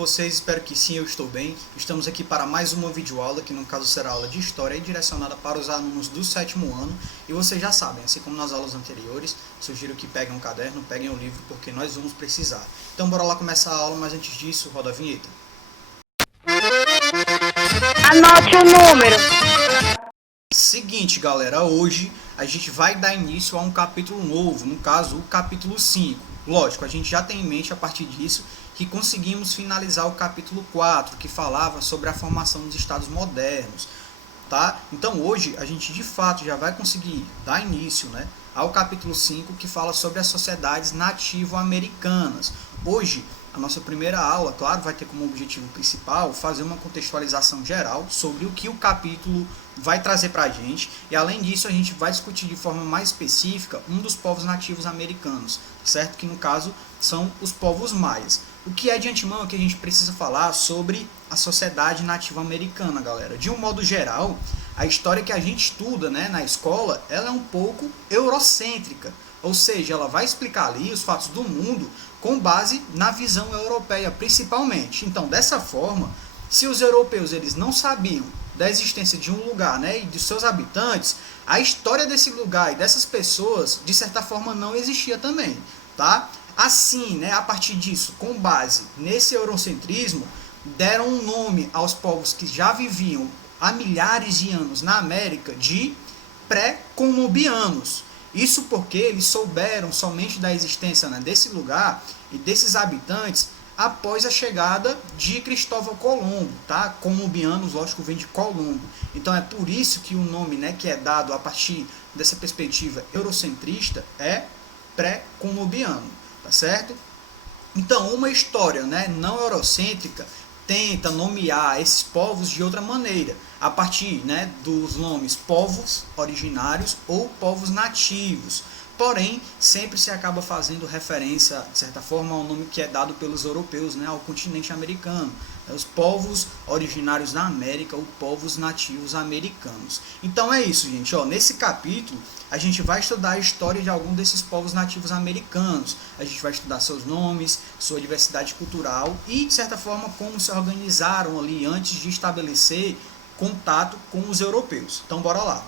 vocês? Espero que sim, eu estou bem. Estamos aqui para mais uma videoaula, que no caso será aula de História e direcionada para os alunos do 7º ano. E vocês já sabem, assim como nas aulas anteriores, sugiro que peguem um caderno, peguem o livro, porque nós vamos precisar. Então bora lá começar a aula, mas antes disso, roda a vinheta. Anote o número. Seguinte, galera, hoje a gente vai dar início a um capítulo novo, no caso, o capítulo 5. Lógico, a gente já tem em mente, a partir disso, que conseguimos finalizar o capítulo 4, que falava sobre a formação dos estados modernos, tá? Então, hoje, a gente, de fato, já vai conseguir dar início, né, ao capítulo 5, que fala sobre as sociedades nativo-americanas. Hoje, a nossa primeira aula, claro, vai ter como objetivo principal fazer uma contextualização geral sobre o que o capítulo vai trazer para a gente, e além disso a gente vai discutir de forma mais específica um dos povos nativos americanos, certo? Que no caso são os povos maias. O que é de antemão é que a gente precisa falar sobre a sociedade nativa americana, galera. De um modo geral, a história que a gente estuda, né, na escola, ela é um pouco eurocêntrica, ou seja, ela vai explicar ali os fatos do mundo com base na visão europeia, principalmente. Então, dessa forma, se os europeus eles não sabiam da existência de um lugar, né, e de seus habitantes, a história desse lugar e dessas pessoas, de certa forma, não existia também, tá? Assim, né, a partir disso, com base nesse eurocentrismo, deram um nome aos povos que já viviam há milhares de anos na América de pré-columbianos. Isso porque eles souberam somente da existência, né, desse lugar e desses habitantes após a chegada de Cristóvão Colombo, tá? Colombianos, lógico, vem de Colombo. Então é por isso que o nome, né, que é dado a partir dessa perspectiva eurocentrista é pré-colombiano, tá certo? Então, uma história, né, não eurocêntrica tenta nomear esses povos de outra maneira, a partir, né, dos nomes povos originários ou povos nativos. Porém, sempre se acaba fazendo referência, de certa forma, ao nome que é dado pelos europeus, né, ao continente americano, os povos originários da América ou povos nativos americanos. Então é isso, gente. Ó, nesse capítulo, a gente vai estudar a história de algum desses povos nativos americanos. A gente vai estudar seus nomes, sua diversidade cultural e, de certa forma, como se organizaram ali antes de estabelecer contato com os europeus. Então, bora lá.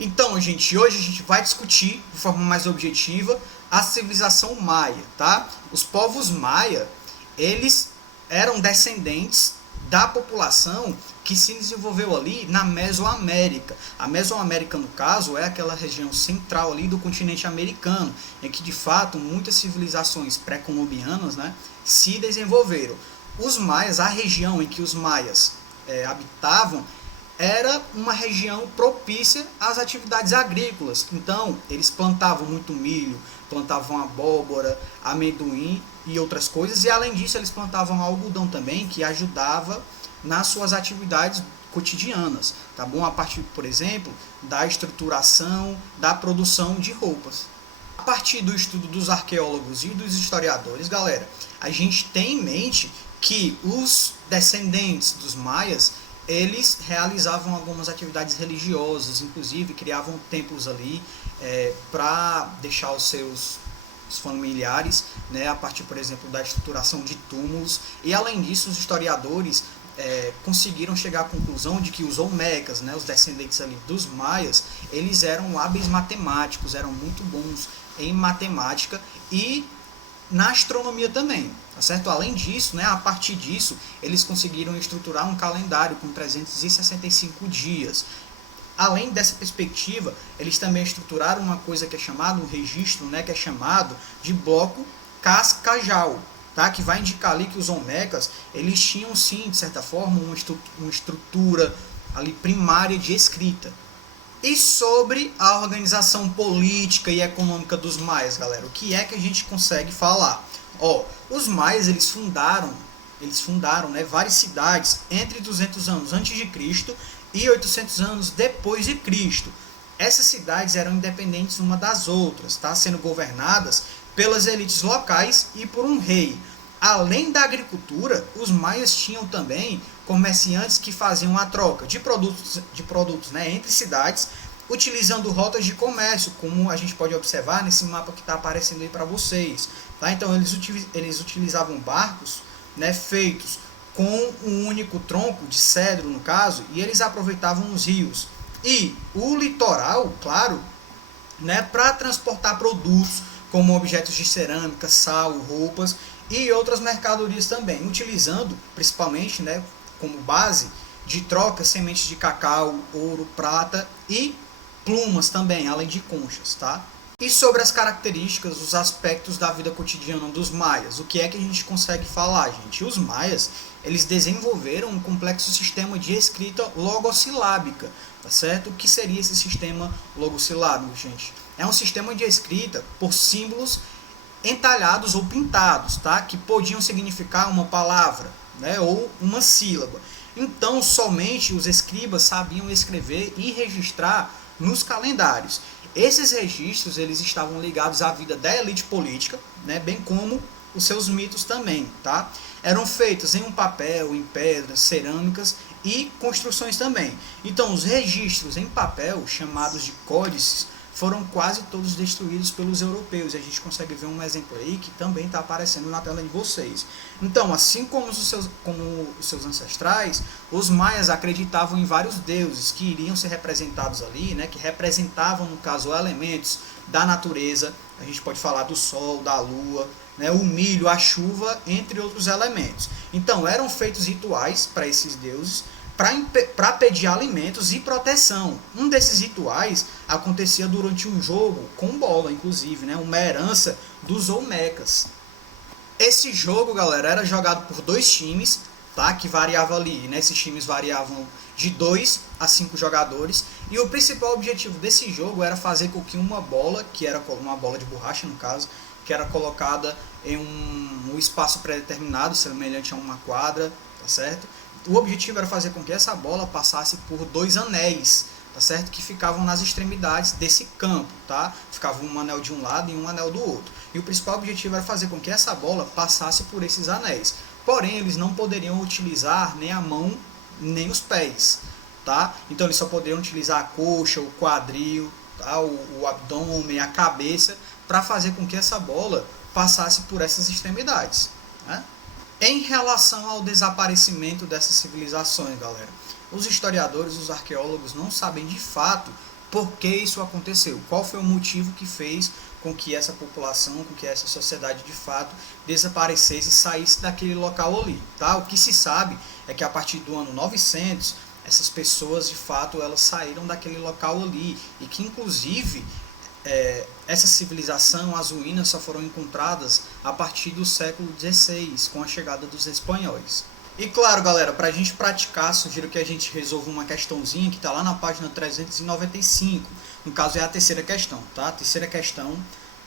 Então, gente, hoje a gente vai discutir de forma mais objetiva a civilização maia, tá? Os povos maia, eles eram descendentes da população que se desenvolveu ali na Mesoamérica. A Mesoamérica, no caso, é aquela região central ali do continente americano, em que, de fato, muitas civilizações pré-colombianas, né, se desenvolveram. Os maias, a região em que os maias habitavam, era uma região propícia às atividades agrícolas. Então, eles plantavam muito milho, plantavam abóbora, amendoim e outras coisas. E, além disso, eles plantavam algodão também, que ajudava nas suas atividades cotidianas, tá bom? A partir, por exemplo, da estruturação, da produção de roupas. A partir do estudo dos arqueólogos e dos historiadores, galera, a gente tem em mente que os descendentes dos maias, eles realizavam algumas atividades religiosas, inclusive criavam templos ali para deixar os seus familiares, né, a partir, por exemplo, da estruturação de túmulos. E além disso, os historiadores conseguiram chegar à conclusão de que os olmecas, né, os descendentes ali dos maias, eles eram hábeis matemáticos, eram muito bons em matemática e na astronomia também, tá certo? Além disso, né, a partir disso, eles conseguiram estruturar um calendário com 365 dias. Além dessa perspectiva, eles também estruturaram uma coisa que é chamado, um registro, né, que é chamado de bloco cascajal, tá? Que vai indicar ali que os olmecas, eles tinham sim, de certa forma, uma estrutura ali primária de escrita. E sobre a organização política e econômica dos maias, galera, o que é que a gente consegue falar? Ó, os maias, eles fundaram, né, várias cidades entre 200 anos antes de Cristo e 800 anos depois de Cristo. Essas cidades eram independentes uma das outras, tá? Sendo governadas pelas elites locais e por um rei. Além da agricultura, os maias tinham também comerciantes que faziam a troca de produtos, né, entre cidades, utilizando rotas de comércio, como a gente pode observar nesse mapa que está aparecendo aí para vocês. Tá? Então eles utilizavam barcos né, feitos com um único tronco de cedro, no caso, e eles aproveitavam os rios e o litoral, claro, né, para transportar produtos como objetos de cerâmica, sal, roupas e outras mercadorias também, utilizando principalmente, né, como base de troca sementes de cacau, ouro, prata e plumas também, além de conchas, tá? E sobre as características, os aspectos da vida cotidiana dos maias, o que é que a gente consegue falar, gente? Os maias, eles desenvolveram um complexo sistema de escrita logossilábica, tá certo? O que seria esse sistema logossilábico, gente? É um sistema de escrita por símbolos entalhados ou pintados, tá? Que podiam significar uma palavra, né? Ou uma sílaba. Então, somente os escribas sabiam escrever e registrar nos calendários. Esses registros eles estavam ligados à vida da elite política, né, bem como os seus mitos também, tá? Eram feitos em um papel, em pedras, cerâmicas e construções também. Então, os registros em papel, chamados de códices, foram quase todos destruídos pelos europeus. A gente consegue ver um exemplo aí que também está aparecendo na tela de vocês. Então, assim como os seus ancestrais, os maias acreditavam em vários deuses que iriam ser representados ali, né, que representavam, no caso, elementos da natureza. A gente pode falar do sol, da lua, né, o milho, a chuva, entre outros elementos. Então, eram feitos rituais para esses deuses, para pedir alimentos e proteção. Um desses rituais acontecia durante um jogo com bola, inclusive, né? Uma herança dos Olmecas. Esse jogo, galera, era jogado por 2 times, tá? Que variava ali, né? Esses times variavam de 2 a 5 jogadores, e o principal objetivo desse jogo era fazer com que uma bola, que era uma bola de borracha no caso, que era colocada em um espaço pré-determinado, semelhante a uma quadra, tá certo? O objetivo era fazer com que essa bola passasse por 2 anéis, tá certo? Que ficavam nas extremidades desse campo, tá? Ficava um anel de um lado e um anel do outro. E o principal objetivo era fazer com que essa bola passasse por esses anéis. Porém, eles não poderiam utilizar nem a mão, nem os pés, tá? Então, eles só poderiam utilizar a coxa, o quadril, tá? o abdômen, a cabeça, para fazer com que essa bola passasse por essas extremidades, né? Em relação ao desaparecimento dessas civilizações, galera, os historiadores, os arqueólogos não sabem de fato por que isso aconteceu, qual foi o motivo que fez com que essa população, com que essa sociedade de fato desaparecesse e saísse daquele local ali, tá? O que se sabe é que a partir do ano 900, essas pessoas de fato elas saíram daquele local ali e que inclusive essa civilização, as ruínas só foram encontradas a partir do século XVI, com a chegada dos espanhóis. E claro, galera, para a gente praticar, sugiro que a gente resolva uma questãozinha que está lá na página 395. No caso é a terceira questão, tá? Terceira questão,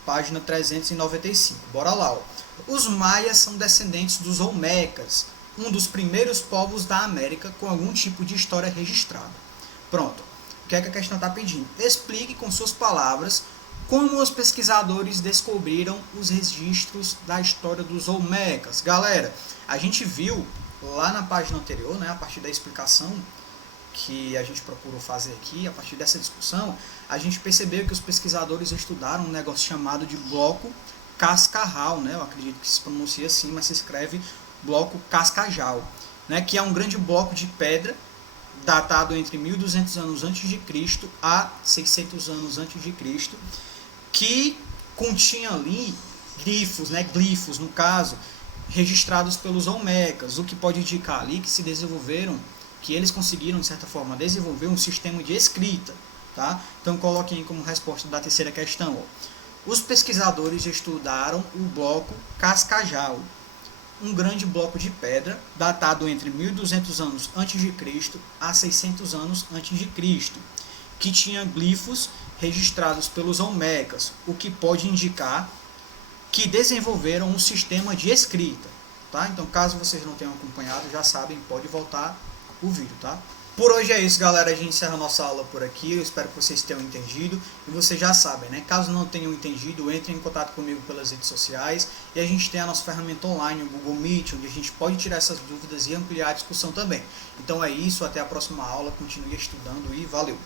página 395. Bora lá, ó. Os maias são descendentes dos olmecas, um dos primeiros povos da América com algum tipo de história registrada. Pronto. O que é que a questão está pedindo? Explique com suas palavras como os pesquisadores descobriram os registros da história dos olmecas. Galera, a gente viu lá na página anterior, né, a partir da explicação que a gente procurou fazer aqui, a partir dessa discussão, a gente percebeu que os pesquisadores estudaram um negócio chamado de bloco cascajal, né? Eu acredito que se pronuncia assim, mas se escreve bloco cascajal, né? Que é um grande bloco de pedra datado entre 1200 anos antes de Cristo a 600 anos antes de Cristo, que continha ali glifos, né, glifos no caso, registrados pelos olmecas, o que pode indicar ali que se desenvolveram, que eles conseguiram de certa forma desenvolver um sistema de escrita, tá? Então coloquem aí como resposta da terceira questão, ó. Os pesquisadores estudaram o bloco cascajal, um grande bloco de pedra datado entre 1200 anos antes de Cristo a 600 anos antes de Cristo, que tinha glifos registrados pelos olmecas, o que pode indicar que desenvolveram um sistema de escrita, tá? Então, caso vocês não tenham acompanhado, já sabem, pode voltar o vídeo, tá? Por hoje é isso, galera. A gente encerra a nossa aula por aqui. Eu espero que vocês tenham entendido. E vocês já sabem, né? Caso não tenham entendido, entrem em contato comigo pelas redes sociais. E a gente tem a nossa ferramenta online, o Google Meet, onde a gente pode tirar essas dúvidas e ampliar a discussão também. Então é isso. Até a próxima aula. Continue estudando e valeu!